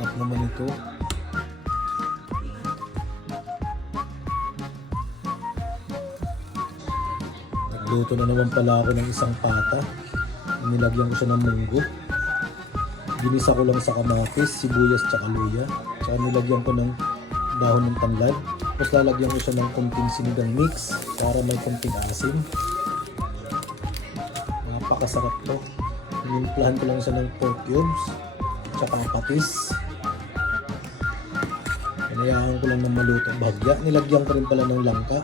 Sarap naman ito. Nagluto na naman pala ako ng isang pata. Nilagyan ko siya ng munggo. Ginisa ko lang sa kamatis, sibuyas tsaka luya. Tsaka nilagyan ko ng dahon ng tanglad. Tapos lalagyan ko siya ng konting sinigang mix para may konting asim. Napakasarap to. Inimplahan ko lang siya ng pork cubes tsaka patis. Hinayaan ko lang ng maluto bahagya. Nilagyan ko rin pala ng langka.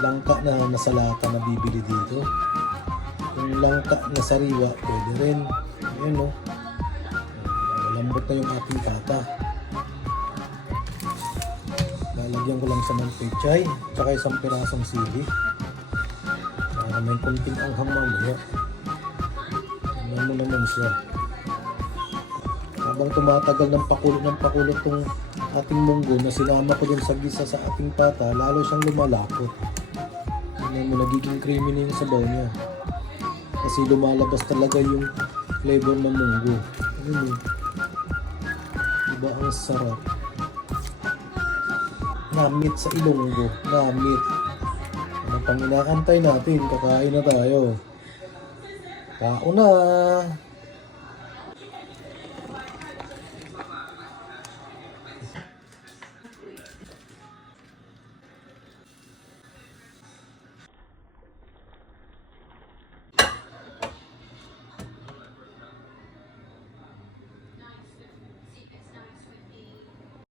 Langka na nasa lata na bibili dito. Yung langka na sariwa, pwede rin. Ayan o. Malambot na yung ating pata. Lalagyan ko lang siya ng pechay, tsaka isang pirasong sili. Para may kunting anghang mamaya. Ano naman siya. Habang tumatagal ng pakulot tong ating munggo na sinama ko din sa gisa sa ating pata, lalo siyang lumalapot. Tingnan mo, nagiging creamy na yung sabaw niya. Kasi lumalabas talaga yung flavor ng munggo. Ayun eh. Diba ang sarap? Namit sa Ilonggo. Namit. Ano pang inaantay natin? Kakain na tayo. Kaon na!